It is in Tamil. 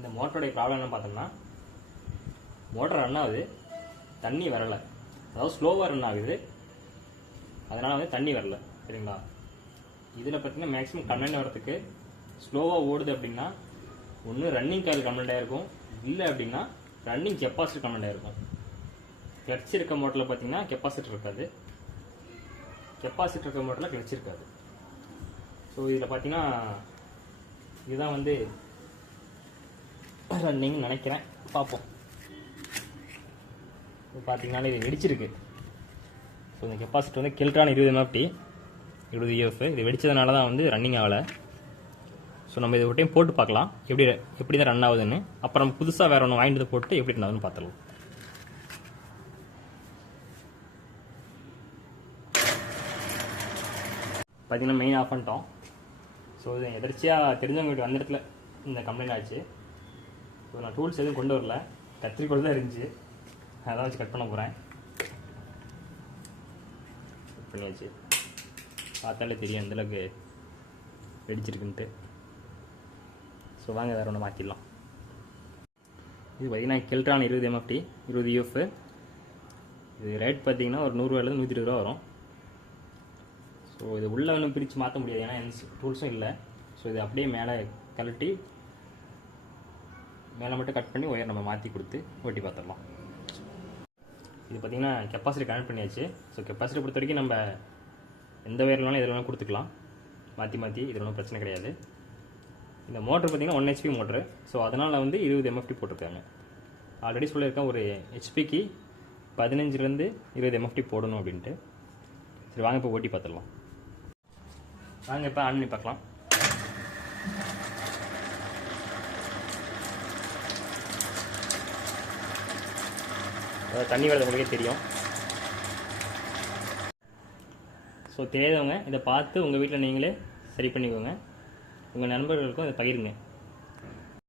இந்த மோட்டருடைய ப்ராப்ளம் என்ன பார்த்தோம்னா, மோட்டர் ரன் ஆகுது, தண்ணி வரலை. அதாவது ஸ்லோவாக ரன் ஆகுது, அதனால் வந்து தண்ணி வரல. சரிங்களா? இதில் பார்த்தீங்கன்னா மேக்ஸிமம் கம்ப்ளைண்ட் வரதுக்கு ஸ்லோவாக ஓடுது அப்படின்னா ஒன்று ரன்னிங் காயில் கம்ப்ளைண்ட் ஆகிருக்கும், இல்லை அப்படின்னா ரன்னிங் கெப்பாசிட்டர் கம்ப்ளைண்ட் ஆகிருக்கும். கிளட்ச் இருக்க மோட்டரில் பார்த்தீங்கன்னா கெப்பாசிட்டர் இருக்காது, கெப்பாசிட்டர் இருக்க மோட்டரில் கிளட்ச் இருக்காது. ஸோ இதில் பார்த்தீங்கன்னா இதுதான் வந்து ரன்னிங் நினைக்கிறேன், பார்ப்போம். இப்போ பார்த்தீங்கன்னா இது வெடிச்சிருக்கு. ஸோ இந்த கெப்பாசிட்டர் வந்து கெல்ட்ரான் 20 MFT 20 EF இது வெடிச்சதுனால தான் வந்து ரன்னிங் ஆகலை. ஸோ நம்ம இதை ஒரு டைம் போட்டு பார்க்கலாம் எப்படி தான் ரன் ஆகுதுன்னு. அப்புறம் புதுசாக வேறு ஒன்று வாங்கிட்டு போட்டு எப்படி ரன் ஆகுதுன்னு பார்த்துக்கலாம். பார்த்தீங்கன்னா மெயின் ஆஃப் பண்ணிட்டோம். ஸோ இது எதிர்ச்சியாக தெரிஞ்சவங்க வீட்டு வந்த இடத்துல இந்த கம்ப்ளைண்ட் ஆச்சு. ஸோ நான் டூல்ஸ் எதுவும் கொண்டு வரல, கத்திரிக்கோள் தான் இருந்துச்சு, அதான் வச்சு கட் பண்ண போகிறேன். கட் பண்ணியாச்சு. பார்த்தாலே தெரியும் எந்தளவுக்கு வெடிச்சிருக்குன்ட்டு. ஸோ வாங்க வேறு ஒன்று மாற்றிடலாம். இது பார்த்திங்கன்னா கெல்ட்ரான் 20 MFT 20 EF. இது ரேட் பார்த்திங்கன்னா ஒரு 100 ரூபாயிலேருந்து 120 ரூபா வரும். ஸோ இது உள்ளே ஒன்றும் பிரித்து மாற்ற முடியாது, ஏன்னா எந்த டூல்ஸும் இல்லை. ஸோ இது அப்படியே மேலே கழட்டி மேலே மட்டும் கட் பண்ணி ஒயர் நம்ம மாற்றி கொடுத்து ஓட்டி பார்த்துடலாம். இது பார்த்திங்கன்னா கெப்பாசிட்டி கனெக்ட் பண்ணியாச்சு. ஸோ கெப்பாசிட்டி பொறுத்த வரைக்கும் நம்ம எந்த ஒயர்னாலும் எதில் வேணாலும் கொடுத்துக்கலாம், மாற்றி இதில் ஒன்றும் பிரச்சனை கிடையாது. இந்த மோட்ரு பார்த்திங்கன்னா 1 HP மோட்ரு. ஸோ அதனால் வந்து 20 MFT போட்டிருக்காங்க. ஆல்ரெடி சொல்லியிருக்கேன் ஒரு ஹெச்பிக்கு 15லேருந்து 20 MFT போடணும் அப்படின்ட்டு. சரி வாங்க இப்போ ஓட்டி பார்த்துடலாம். வாங்க இப்போ ஆன் பண்ணி பார்க்கலாம். தண்ணி வரது உங்களுக்கே தெரியும். ஸோ தெரியாதவங்க இதை பார்த்து உங்கள் வீட்டில் நீங்களே சரி பண்ணிக்கோங்க, உங்கள் நண்பர்களுக்கும் இதை பகிருங்க.